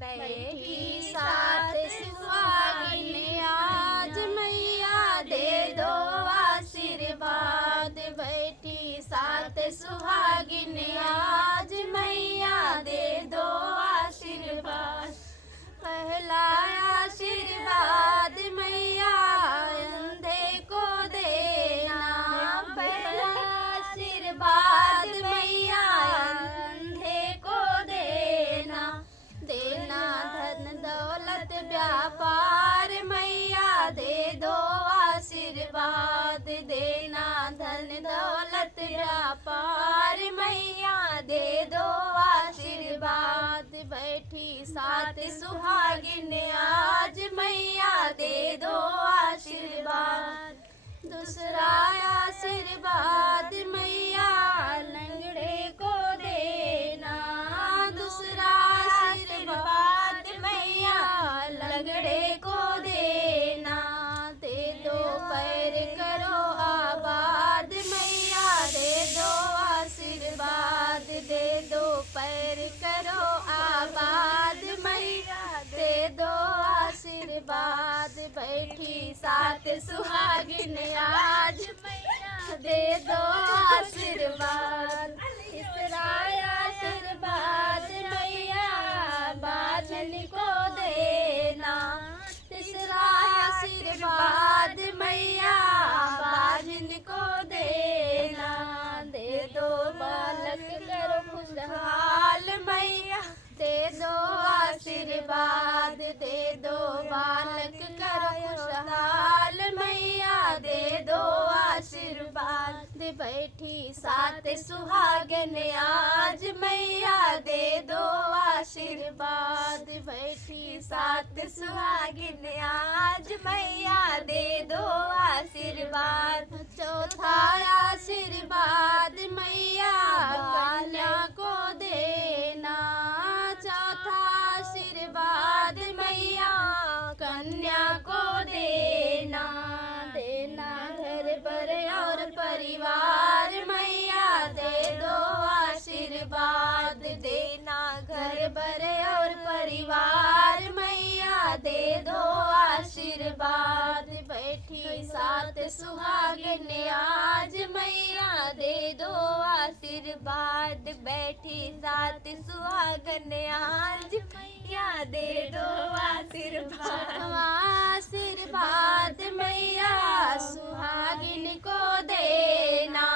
बैठी सात सुहागिन आज मैया दे दो आशीर्वाद। बैठी सात सुहागिन आज मैया दे दो आशीर्वाद। पहला आशीर्वाद मैया अंधे को देना। पहला आशीर्वाद मैया अंधे को देना। देना धन दौलत व्यापार मैया दे दो आशीर्वाद। देना धन दौलत व्यापार मैया दे दो आशीर्वाद। बैठी सात सुहागिन आज मैया दे दो आशीर्वाद। दूसरा आशीर्वाद मैया लंगड़े को देना। दूसरा आशीर्वाद मैया लंगड़े को देना। दे दो पैर करो आबाद मैया दे दो आशीर्वाद। दे दो पैर करो आबाद मैया दे दो आशीर्वाद। बैठी सात सुहागिन आज मैया दे दो आशीर्वाद। तीसरा आशीर्वाद मैया बाझन को देना। तीसरा आशीर्वाद मैया बाझन को देना। दे दो बालक करो खुशहाल मैया दे दो आशीर्वाद। दे दो बालक करो खुशहाल मैया दे दो आशीर्वाद। बैठी सात सुहागिन आज मैया दे दो आशीर्वाद। बैठी सात सुहागिन आज मैया दे दो आशीर्वाद। चौथा आशीर्वाद मैया कन्या को देना। चौथा आशीर्वाद मैया कन्या को देना। देना घर पर और परिवार मैया दे दो आशीर्वाद। देना घर पर और परिवार मैया दे दो आशीर्वाद। बैठी सात सुहागिन आज मैया दे दो आशीर्वाद। बैठी सात सुहागिन आज मैया दे दो आशीर्वाद। आशीर्वाद मैया सुहागिन को देना।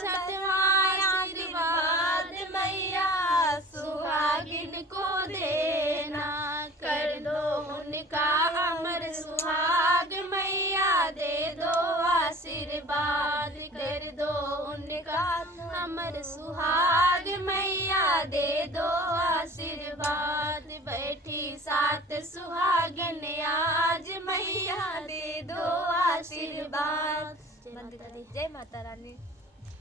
छठवा आशीर्वाद मैया सुहागिन को देना। कर दो उनका अमर सुहाग मैया दे दो आशीर्वाद। कर दो उनका अमर सुहाग मैया दे दो आशीर्वाद। बैठी सात सुहागिन आज मैया दे दो आशीर्वाद। जय माता रानी।